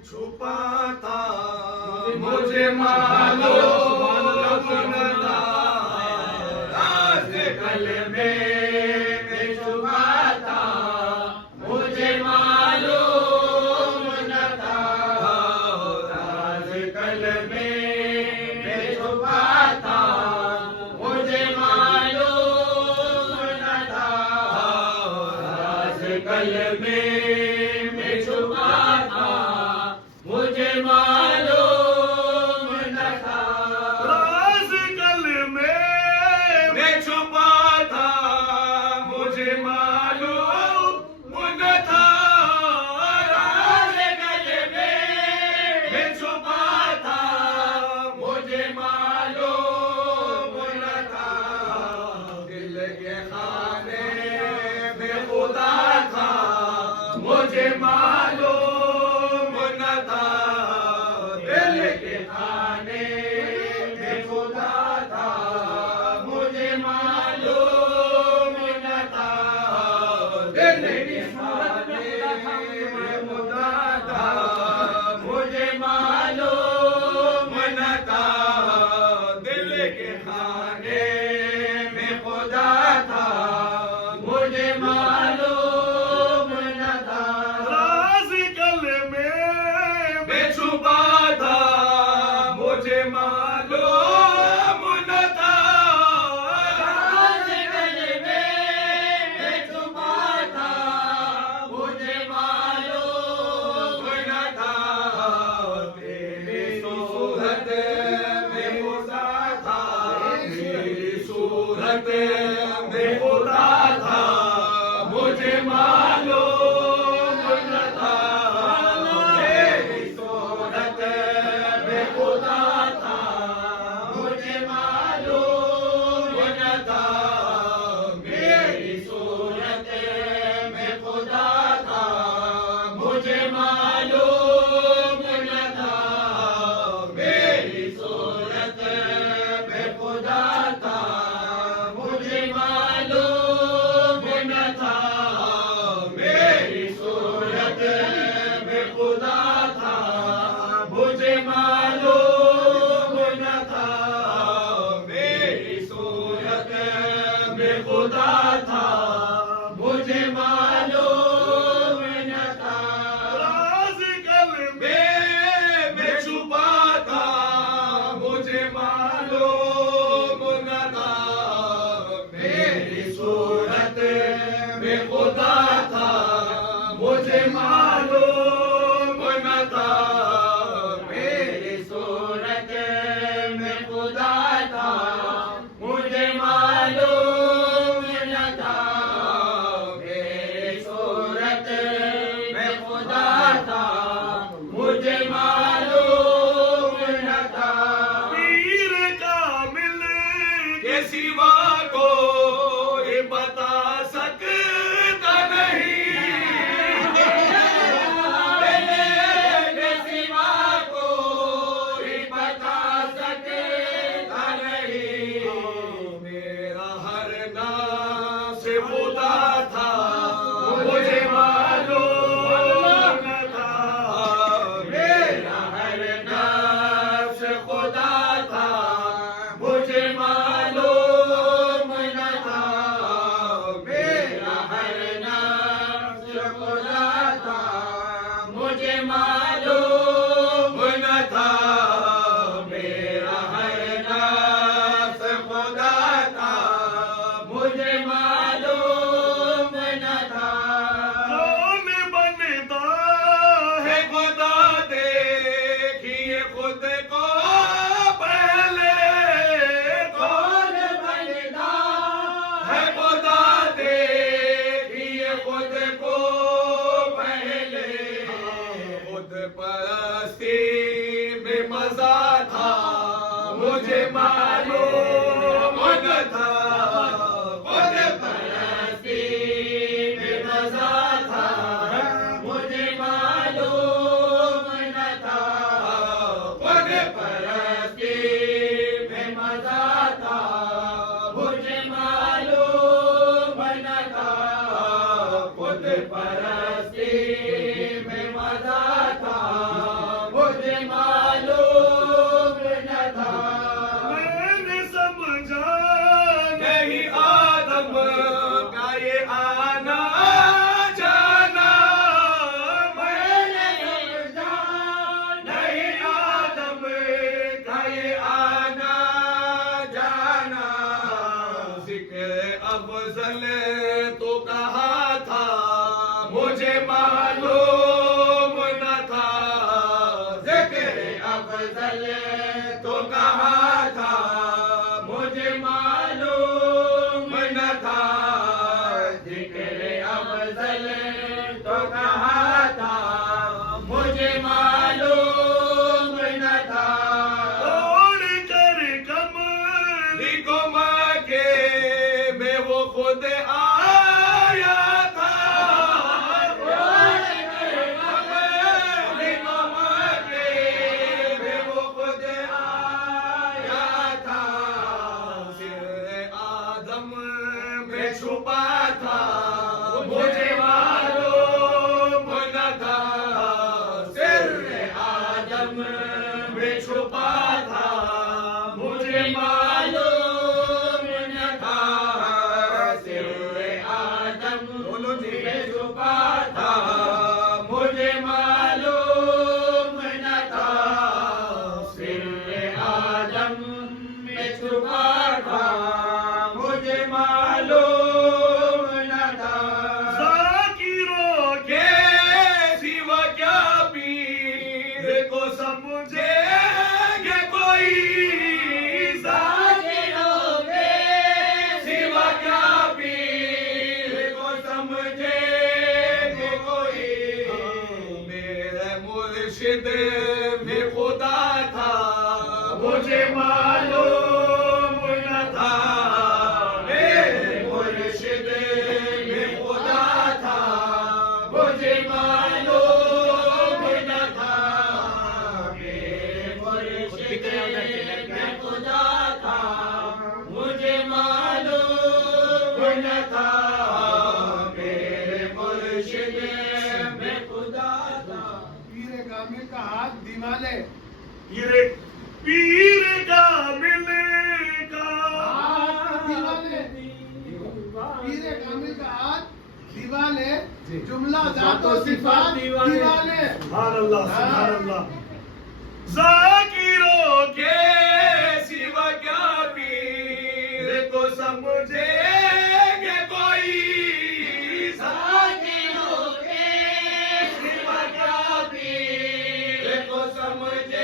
छुपा था मुझे मालूम न था, आजकल में छुपा था मुझे मालूम न था, आजकल में छुपा था मुझे मालूम न था, आजकल में छुपा था मुझे मालूम न था, आजकल में छुपा था मुझे मालूम न था, आजकल में छुपा था मुझे मालूम न था, दिल के खाने में खुदा था मुझे मालूम न था, दिल के खाने में खुदा था मुझे मालूम न था, दिल के खाने में खुदा था मुझे मालूम न था, दिल के खाने में खुदा था मुझे मालूम न था, आजकल में छुपा था मुझे मालूम न था, आजकल में छुपा था मुझे मालूम न था, तेरी सूरत में खुदा था, तेरी सूरत में खुदा था मुझे मालूम न था, तेरी सूरत में खुदा था मुझे मालूम न था, मेरी सूरत में खुदा था मुझे मालूम न था, मेरी सूरत में खुदा था मुझे मालूम न था, मेरी सूरत में खुदा था मुझे मालूम न था, मेरी सूरत में खुदा था मुझे मालूम न था, आजकल में छुपा था मुझे मालूम न था, मेरी सूरत में खुदा था मुझे मालूम न था, मेरी सूरत में खुदा था मुझे मालूम न था, मेरी सूरत में खुदा था मुझे मालूम न था, पीर कामिल के सिवा कोई बता सकता नहीं, के सिवा कोई बता सकता नहीं, मेरा हर नाश खुदा था मुझे मालूम न था, मेरा हर नाश खुदा था मुझे मालूम न था, मेरा हर नाश खुदा था मुझे मालूम न था, मेरा हर नाश खुदा था मुझे मालूम न था, कौन बनता है खुदा देखिए खुद को पहले, कौन बनता है खुदा देखिए खुद को पहले, खुद परस्ती में मजा था मुझे मालूम न था, खुद परस्ती में मजा था मुझे मालूम न था, खुद परस्ती में मजा था मुझे मालूम न था, खुद परस्ती में मजा था अफजल तो कहा था, मुझे मालूम न था। जिक्र अफजल तो कहा था, मुझे मालूम न था। छोड़ कर कमली को मके में वो खुद आया था। छुपा था, मुझे मालूम न था। सिर आदम में छुपा था, मुझे मालूम न था। सिर आदम में छुपा था, मुझे मालूम न था। सिर आदम में छुपा था, मुझे मालूम समझेंगे कोई सिवा क्या पीर को समझेंगे कोई। मेरे मुर्शिद में खुदा था, मुझे मालूम न था। मेरे मुर्शिद में खुदा था, मुझे मालूम न था। खुदा था, मुझे मालूम न था। मेरे मुर्शिद में खुदा था। पीर कामिल का हाथ दीवाने, पीर कामिल का दीवाने, पीर कामिल का हाथ दीवाने, जुमला जातो सिफात दीवाने। सुभान अल्लाह, सुभान अल्लाह। जाकिरों के सिवा क्या पीर को समझेंगे कोई। जाकिरों के सिवा क्या पीर को समझे